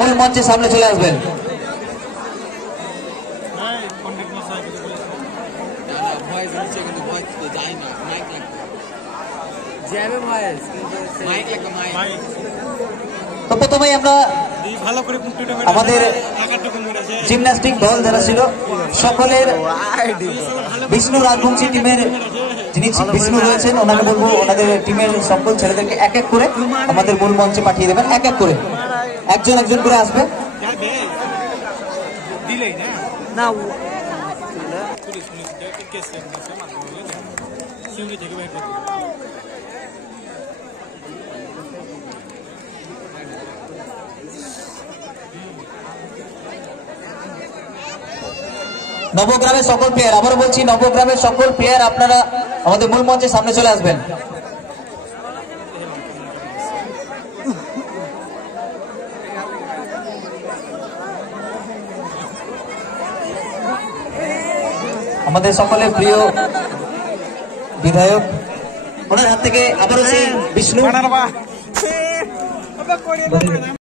মূল মঞ্চের সামনে চলে আসবেন। তো প্রথমেই আমরা আমাদের জিমন্যাস্টিক দল যারা ছিল সকলের বিষ্ণু রাজবংশী টিমের যিনি বিষ্ণু রয়েছেন ওনাকে বলবো ওনাদের টিমের সকল ছেলেদেরকে এক এক করে আমাদের মূল মঞ্চে পাঠিয়ে দেবেন। এক এক করে একজন একজন করে আসবে। নবগ্রামের সকল প্লেয়ার, আবারও বলছি নবগ্রামের সকল প্লেয়ার আপনারা আমাদের মূল মঞ্চের সামনে চলে আসবেন। আমাদের সকলের প্রিয় বিধায়ক ওনার হাত থেকে আবারও সেই বিষ্ণু